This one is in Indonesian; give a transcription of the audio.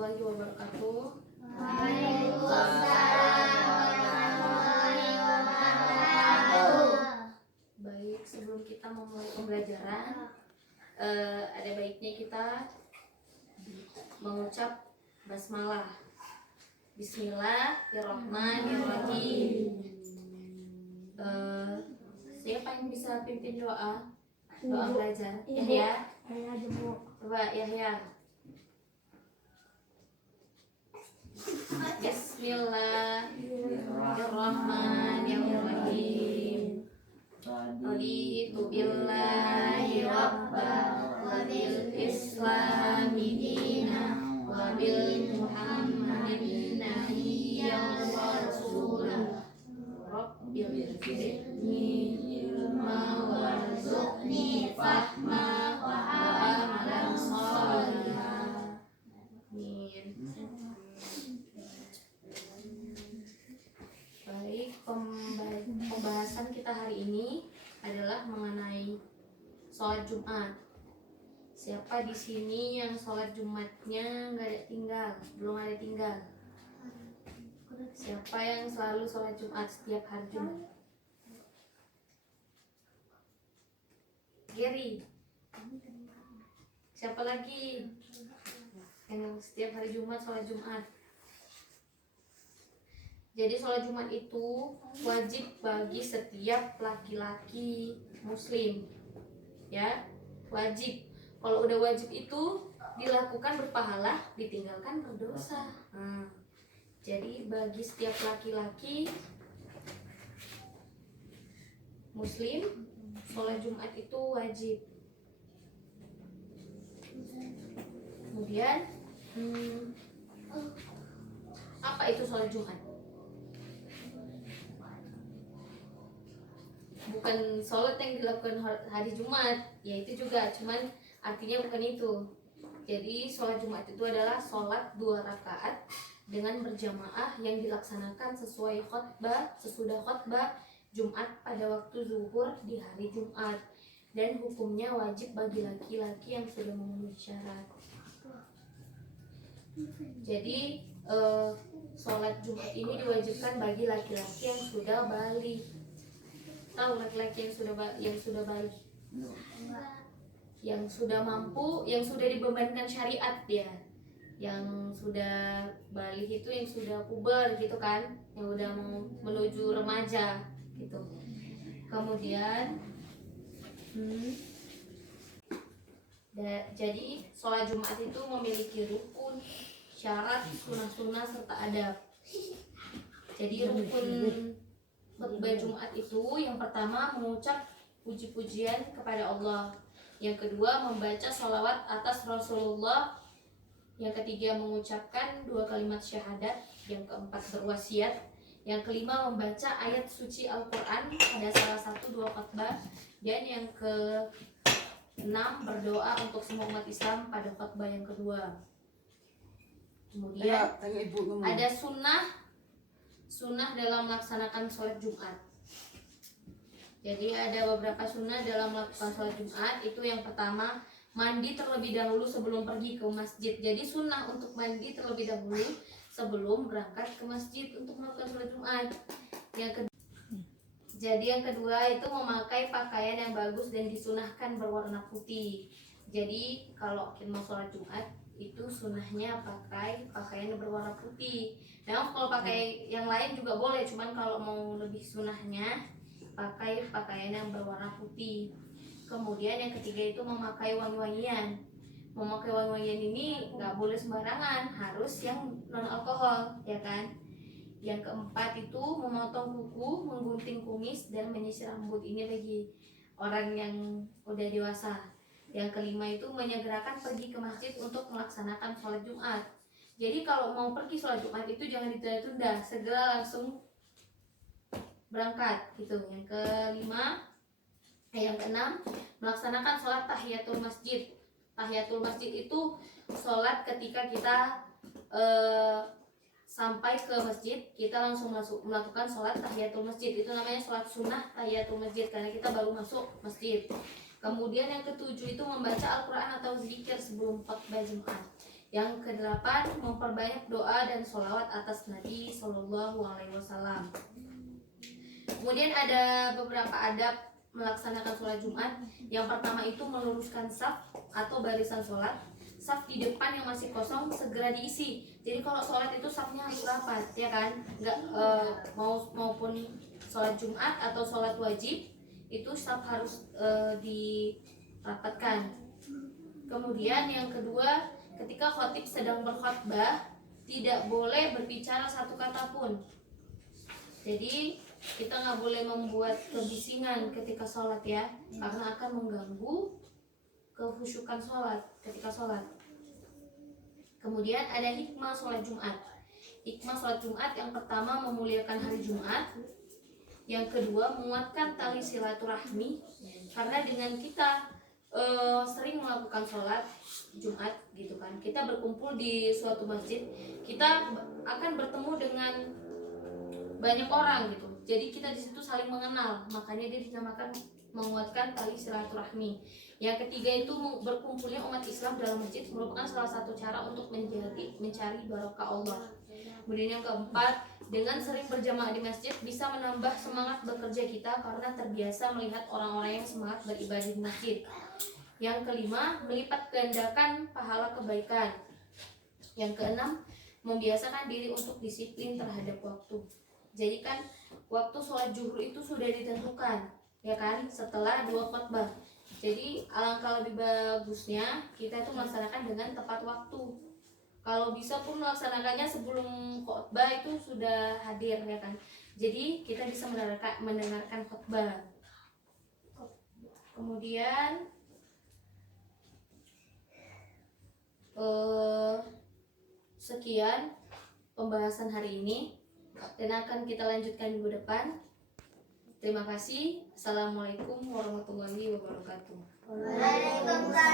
warahmatullahi wabarakatuh. Waalaikumsalam warahmatullahi wabarakatuh. Baik, sebelum kita memulai pembelajaran, ada baiknya kita mengucap basmalah. Bismillahirrahmanirrahim. Siapa yang bisa pimpin doa belajar? Yahya. Coba Yahya. Bismillahirrahmanirrahim. Raditu billahi rabban wa bil islami dinan wa bil muhammadin nabiyyan wa rasulan. Rabbil zidni ilma warzuqni fahma wa amalan sholihan. Amin. Baik, pembahasan kita hari ini adalah mengenai sholat Jumat. Siapa di sini yang sholat Jumatnya nggak ada tinggal, belum ada tinggal? Siapa yang selalu sholat Jumat setiap hari Jumat? Gary. Siapa lagi yang setiap hari Jumat sholat Jumat? Jadi sholat Jumat itu wajib bagi setiap laki-laki muslim, ya, wajib. Kalau udah wajib itu dilakukan berpahala, ditinggalkan berdosa. Jadi bagi setiap laki-laki muslim sholat Jumat itu wajib. Kemudian apa itu sholat Jumat? Bukan sholat yang dilakukan hari Jumat, ya itu juga, cuman artinya bukan itu. Jadi sholat Jumat itu adalah sholat 2 rakaat dengan berjamaah yang dilaksanakan sesuai khutbah, sesudah khutbah Jumat pada waktu zuhur di hari Jumat, dan hukumnya wajib bagi laki-laki yang sudah memenuhi syarat. Jadi sholat Jumat ini diwajibkan bagi laki-laki yang sudah balik. Tahu laki-laki yang sudah balik, yang sudah mampu, yang sudah dibebankan syariat, ya, yang sudah balik itu yang sudah puber gitu kan, yang udah mau menuju remaja gitu. Kemudian jadi sholat Jumat itu memiliki rukun, syarat, sunnah-sunnah serta adab. Jadi rukun khutbah Jumat itu yang pertama mengucap puji-pujian kepada Allah, yang kedua membaca sholawat atas Rasulullah, yang ketiga mengucapkan 2 kalimat syahadat, yang keempat berwasiat, yang kelima membaca ayat suci Al-Quran pada salah satu 2 khutbah, dan yang keenam berdoa untuk semua umat Islam pada khutbah yang kedua. Kemudian ada sunnah dalam melaksanakan sholat Jumat. Jadi ada beberapa sunnah dalam melakukan sholat Jumat. Itu yang pertama, mandi terlebih dahulu sebelum pergi ke masjid. Jadi sunnah untuk mandi terlebih dahulu sebelum berangkat ke masjid untuk melakukan sholat Jumat. Yang kedua itu memakai pakaian yang bagus dan disunahkan berwarna putih. Jadi kalau kita mau sholat Jumat itu sunnahnya pakai pakaian berwarna putih. Memang kalau pakai yang lain juga boleh, cuman kalau mau lebih sunnahnya pakai pakaian yang berwarna putih. Kemudian yang ketiga itu memakai wangi-wangian. Memakai wangi-wangian ini nggak boleh sembarangan, harus yang non alkohol, ya kan. Yang keempat itu memotong kuku, menggunting kumis, dan menyisir rambut. Ini bagi orang yang udah dewasa. Yang kelima itu menyegerakan pergi ke masjid untuk melaksanakan sholat Jumat. Jadi kalau mau pergi sholat Jumat itu jangan ditunda-tunda, segera langsung berangkat gitu. Yang keenam melaksanakan sholat tahiyatul masjid. Tahiyatul masjid itu sholat ketika kita sampai ke masjid, kita langsung melakukan sholat tahiyatul masjid. Itu namanya sholat sunnah tahiyatul masjid karena kita baru masuk masjid. Kemudian yang ketujuh itu membaca Al-Quran atau zikir sebelum khutbah Jumat. Yang kedelapan, memperbanyak doa dan sholawat atas Nabi Shallallahu Alaihi Wasallam. Kemudian ada beberapa adab melaksanakan sholat Jumat. Yang pertama itu meluruskan saf atau barisan sholat. Saf di depan yang masih kosong segera diisi. Jadi kalau sholat itu safnya harus rapat, ya kan? Nggak maupun sholat Jumat atau sholat wajib itu saf harus dirapatkan. Kemudian yang kedua, ketika khotib sedang berkhutbah tidak boleh berbicara satu kata pun. Jadi kita nggak boleh membuat kebisingan ketika sholat ya, karena akan mengganggu kekhusyukan sholat ketika sholat. Kemudian ada hikmah sholat Jumat. Hikmah sholat Jumat yang pertama memuliakan hari Jumat. Yang kedua menguatkan tali silaturahmi, karena dengan kita sering melakukan sholat Jumat gitu kan, kita berkumpul di suatu masjid, kita akan bertemu dengan banyak orang gitu. Jadi kita di situ saling mengenal, makanya dia dinamakan menguatkan tali silaturahmi. Yang ketiga itu berkumpulnya umat Islam dalam masjid merupakan salah satu cara untuk mencari barokah Allah. Kemudian yang keempat, dengan sering berjamaah di masjid bisa menambah semangat bekerja kita karena terbiasa melihat orang-orang yang semangat beribadah di masjid. Yang kelima, melipat gandakan pahala kebaikan. Yang keenam, membiasakan diri untuk disiplin terhadap waktu. Jadi kan waktu sholat zuhur itu sudah ditentukan, ya kan, setelah 2 khutbah. Jadi alangkah lebih bagusnya kita itu melaksanakan dengan tepat waktu. Kalau bisa pun melaksanakannya sebelum khutbah itu sudah hadir, ya kan. Jadi kita bisa mendengarkan khutbah. Kemudian sekian pembahasan hari ini dan akan kita lanjutkan minggu depan. Terima kasih. Assalamualaikum warahmatullahi wabarakatuh. Waalaikumsalam.